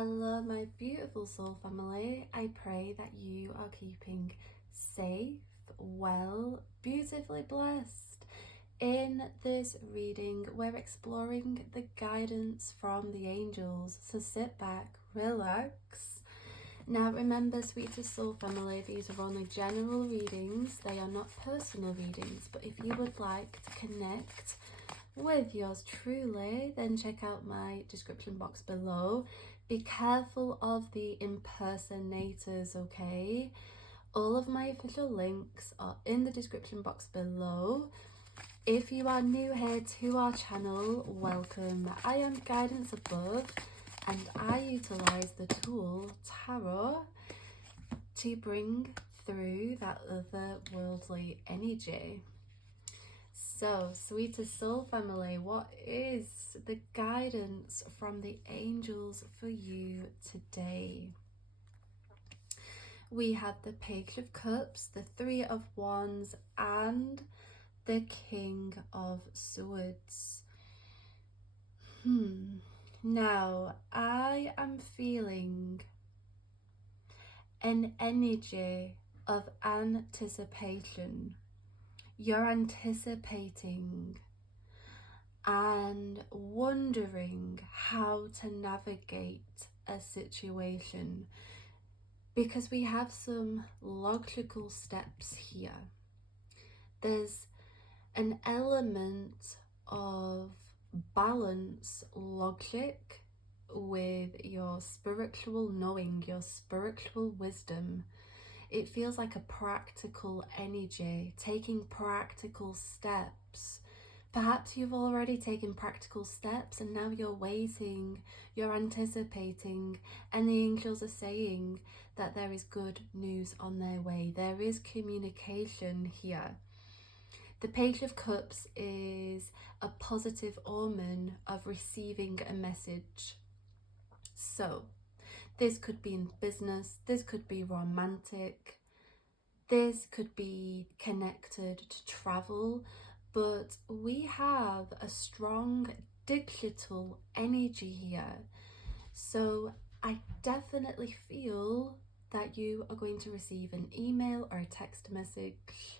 Hello, my beautiful soul family. I pray that you are keeping safe, well, beautifully blessed. In this reading, we're exploring the guidance from the angels, so sit back, relax. Now remember, sweetest soul family, these are only general readings, they are not personal readings, but if you would like to connect with yours truly, then check out my description box below. Be careful of the impersonators, okay? All of my official links are in the description box below. If you are new here to our channel, welcome. I am Guidance Above and I utilize the tool Tarot to bring through that otherworldly energy. So, sweetest soul family, what is the guidance from the angels for you today? We have the Page of Cups, the Three of Wands, and the King of Swords. Now, I am feeling an energy of anticipation. You're anticipating and wondering how to navigate a situation, because we have some logical steps here. There's an element of balance, logic with your spiritual knowing, your spiritual wisdom. It feels like a practical energy, taking practical steps. Perhaps you've already taken practical steps and now you're waiting, you're anticipating, and the angels are saying that there is good news on their way. There is communication here. The Page of Cups is a positive omen of receiving a message. So, this could be in business, this could be romantic, this could be connected to travel, but we have a strong digital energy here. So I definitely feel that you are going to receive an email or a text message,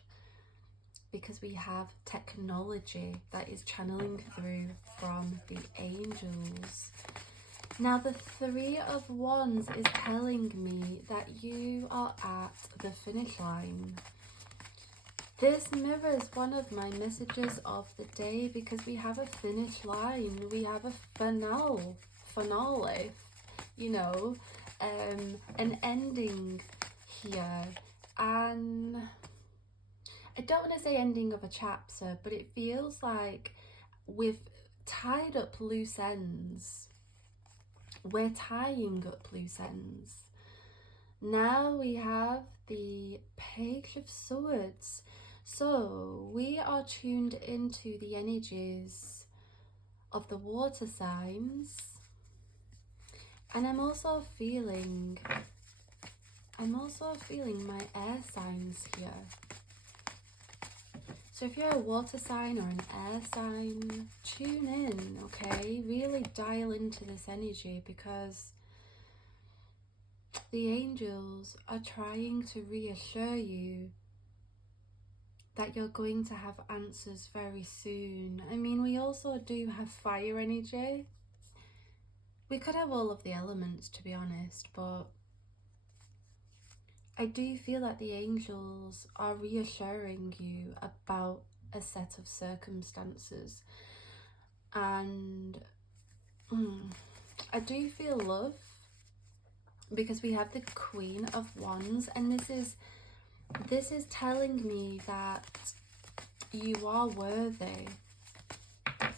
because we have technology that is channeling through from the angels. Now the Three of Wands is telling me that you are at the finish line. This mirrors one of my messages of the day, because we have a finish line, we have a finale, you know, an ending here. And I don't want to say ending of a chapter, but it feels like we've tied up loose ends. We're tying up loose ends. Now we have the Page of Swords. So we are tuned into the energies of the water signs. And I'm also feeling my air signs here. So if you're a water sign or an air sign, tune in, okay? Really dial into this energy, because the angels are trying to reassure you that you're going to have answers very soon. I mean, we also do have fire energy. We could have all of the elements, to be honest, but I do feel that the angels are reassuring you about a set of circumstances. And I do feel love, because we have the Queen of Wands, and this is telling me that you are worthy.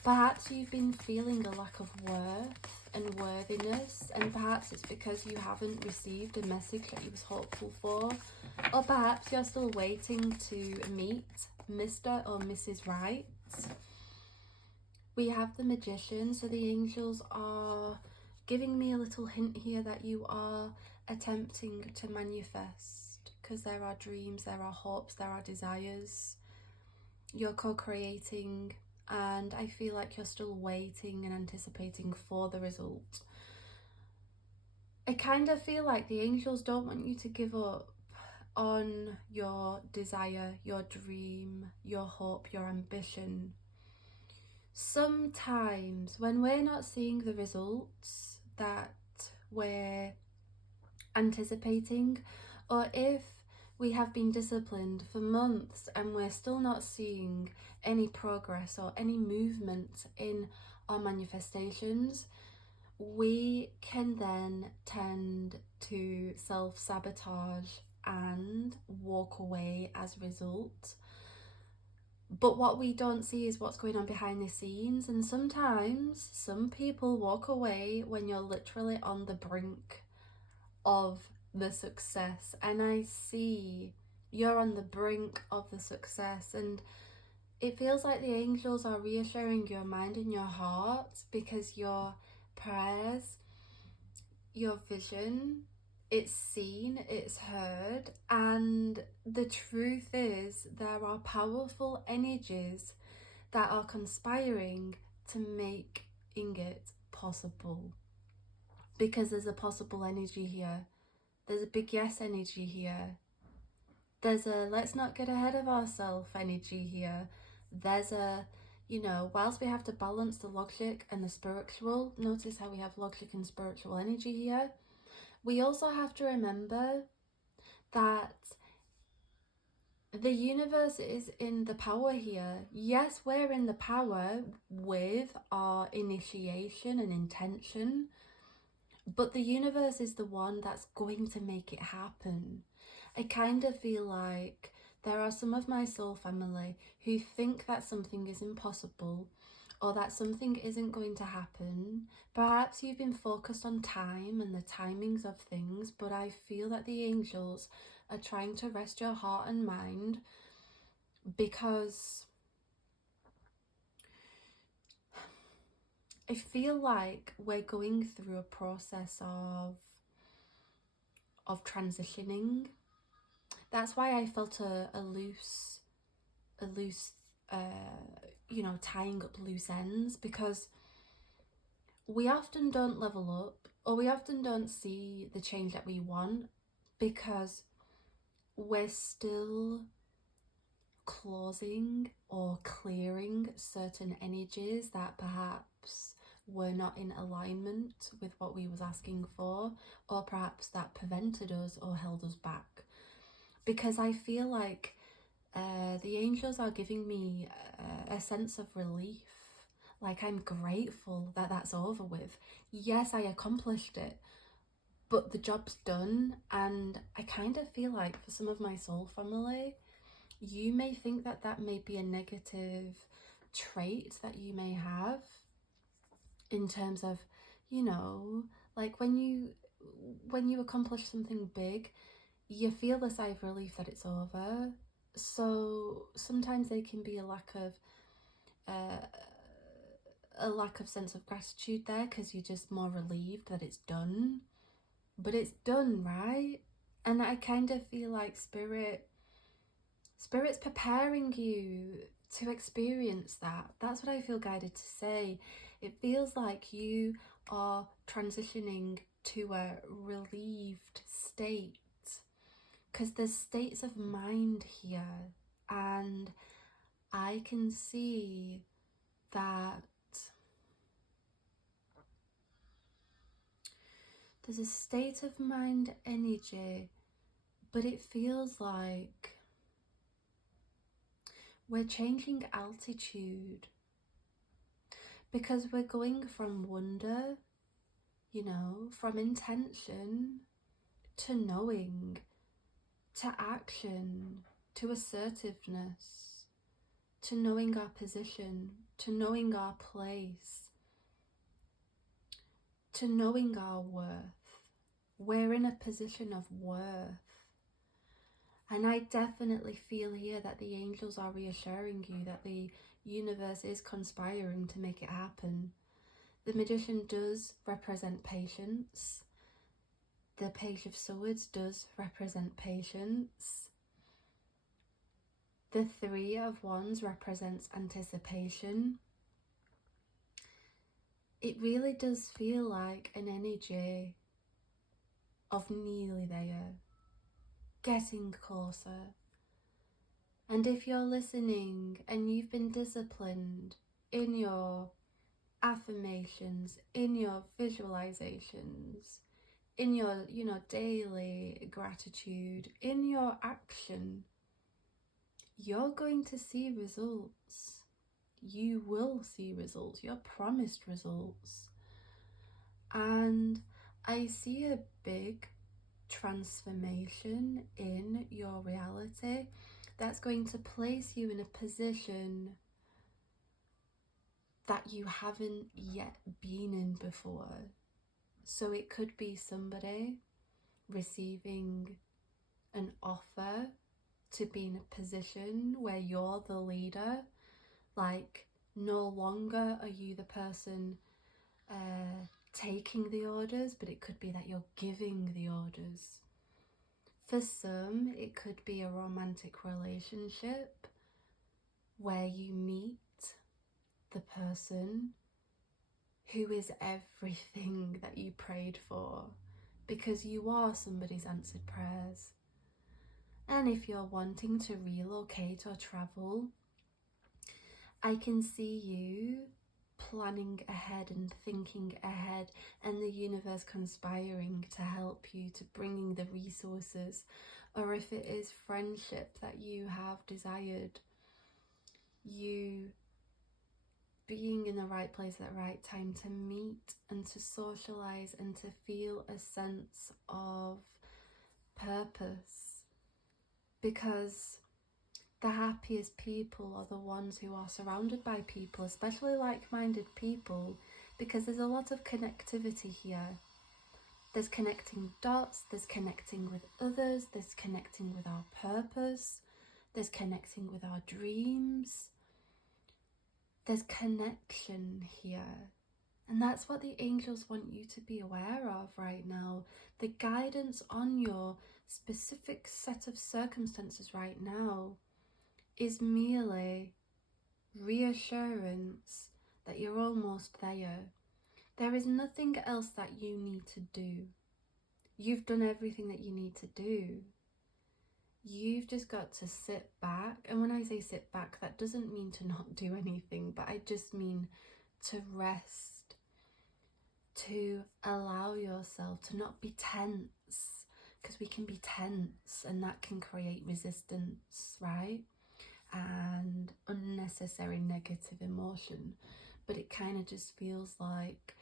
Perhaps you've been feeling a lack of worth and worthiness, and perhaps it's because you haven't received a message that you was hopeful for, or perhaps you're still waiting to meet Mr. or Mrs. Right. We have the Magician, so the angels are giving me a little hint here that you are attempting to manifest, because there are dreams, there are hopes, there are desires. You're co-creating, and I feel like you're still waiting and anticipating for the result. kind of feel like the angels don't want you to give up on your desire, your dream, your hope, your ambition. Sometimes when we're not seeing the results that we're anticipating, or if we have been disciplined for months and we're still not seeing any progress or any movement in our manifestations, we can then tend to self-sabotage and walk away as a result. But what we don't see is what's going on behind the scenes, and sometimes some people walk away when you're literally on the brink of the success, and I see you're on the brink of the success, and it feels like the angels are reassuring your mind and your heart, because your prayers, your vision, it's seen, it's heard, and the truth is there are powerful energies that are conspiring to making it possible, because there's a possible energy here. There's a big yes energy here. There's a let's not get ahead of ourselves energy here. There's a, whilst we have to balance the logic and the spiritual, notice how we have logic and spiritual energy here, we also have to remember that the universe is in the power here. Yes, we're in the power with our initiation and intention, but the universe is the one that's going to make it happen. I kind of feel like there are some of my soul family who think that something is impossible or that something isn't going to happen. Perhaps you've been focused on time and the timings of things, but I feel that the angels are trying to rest your heart and mind, because I feel like we're going through a process of transitioning. That's why I felt a loose tying up loose ends, because we often don't level up, or we often don't see the change that we want, because we're still closing or clearing certain energies that perhaps were not in alignment with what we was asking for, or perhaps that prevented us or held us back. Because I feel like the angels are giving me a sense of relief. Like, I'm grateful that that's over with. Yes, I accomplished it, but the job's done. And I kind of feel like for some of my soul family, you may think that that may be a negative trait that you may have, in terms of, like when you accomplish something big, you feel the sigh of relief that it's over. So sometimes there can be a lack of sense of gratitude there, because you're just more relieved that it's done. But it's done, right? And I kind of feel like Spirit's preparing you to experience that. That's what I feel guided to say. It feels like you are transitioning to a relieved state, because there's states of mind here, and I can see that there's a state of mind energy, but it feels like we're changing altitude, because we're going from wonder, from intention to knowing, to action, to assertiveness, to knowing our position, to knowing our place, to knowing our worth. We're in a position of worth. And I definitely feel here that the angels are reassuring you that the universe is conspiring to make it happen. The Magician does represent patience. The Page of Swords does represent patience. The Three of Wands represents anticipation. It really does feel like an energy of nearly there, getting closer. And if you're listening and you've been disciplined in your affirmations, in your visualizations, in your, daily gratitude, in your action, you're going to see results. You will see results. You're promised results. And I see a big transformation in your reality that's going to place you in a position that you haven't yet been in before. So it could be somebody receiving an offer to be in a position where you're the leader, like no longer are you the person taking the orders, but it could be that you're giving the orders. For some, it could be a romantic relationship where you meet the person who is everything that you prayed for, because you are somebody's answered prayers. And if you're wanting to relocate or travel, I can see you planning ahead and thinking ahead, and the universe conspiring to help you, to bringing the resources. Or if it is friendship that you have desired, you being in the right place at the right time to meet and to socialize and to feel a sense of purpose. Because the happiest people are the ones who are surrounded by people, especially like-minded people, because there's a lot of connectivity here. There's connecting dots, there's connecting with others, there's connecting with our purpose, there's connecting with our dreams. There's connection here. And that's what the angels want you to be aware of right now. The guidance on your specific set of circumstances right now is merely reassurance that you're almost there. There is nothing else that you need to do. You've done everything that you need to do. You've just got to sit back. And when I say sit back, that doesn't mean to not do anything, but I just mean to rest, to allow yourself to not be tense, because we can be tense and that can create resistance, right? And unnecessary negative emotion. But it kind of just feels like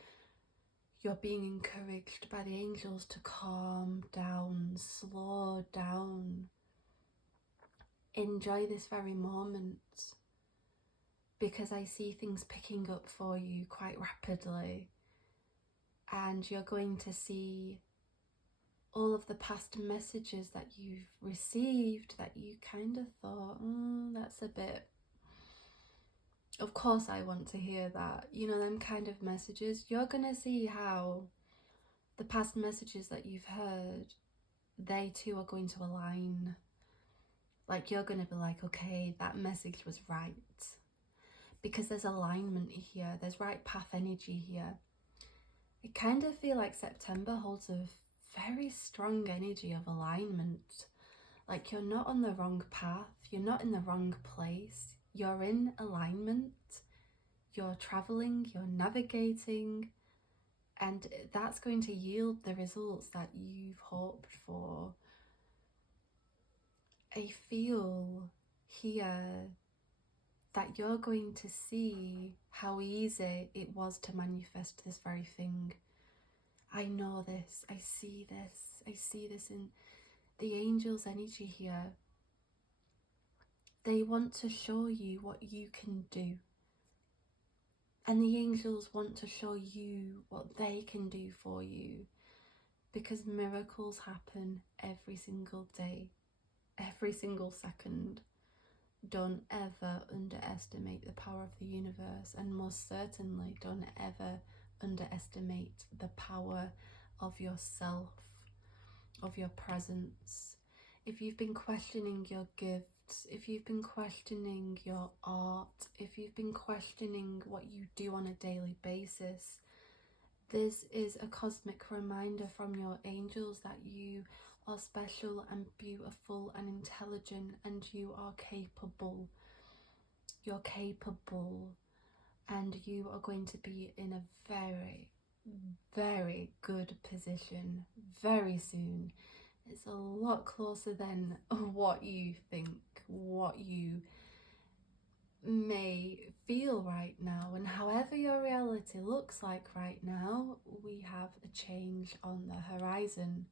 you're being encouraged by the angels to calm down, slow down. Enjoy this very moment, because I see things picking up for you quite rapidly, and you're going to see all of the past messages that you've received that you kind of thought, that's a bit, of course I want to hear that, them kind of messages. You're gonna see how the past messages that you've heard, they too are going to align. Like, you're gonna be like, okay, that message was right, because there's alignment here, there's right path energy here. I kind of feel like September holds a very strong energy of alignment. Like, you're not on the wrong path, you're not in the wrong place, you're in alignment, you're traveling, you're navigating, and that's going to yield the results that you've hoped for. I feel here that you're going to see how easy it was to manifest this very thing. I know this, I see this in the angels' energy here. They want to show you what you can do. And the angels want to show you what they can do for you, because miracles happen every single day, every single second. Don't ever underestimate the power of the universe, and most certainly don't ever underestimate the power of yourself, of your presence. If you've been questioning your gifts, if you've been questioning your art, if you've been questioning what you do on a daily basis, This is a cosmic reminder from your angels that you are special and beautiful and intelligent, and you are capable. You're capable, and you are going to be in a very, very good position very soon. It's a lot closer than what you think, what you may feel right now, and however your reality looks like right now, we have a change on the horizon.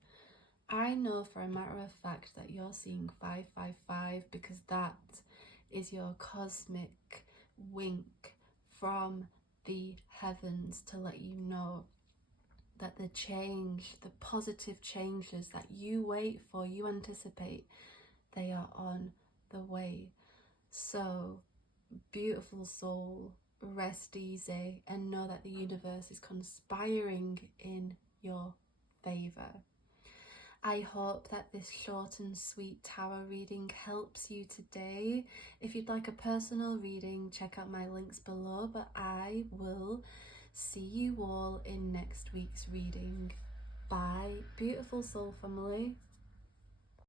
I know for a matter of fact that you're seeing 555 because that is your cosmic wink from the heavens to let you know that the change, the positive changes that you wait for, you anticipate, they are on the way. So, beautiful soul, rest easy and know that the universe is conspiring in your favour. I hope that this short and sweet tarot reading helps you today. If you'd like a personal reading, check out my links below, but I will see you all in next week's reading. Bye, beautiful soul family.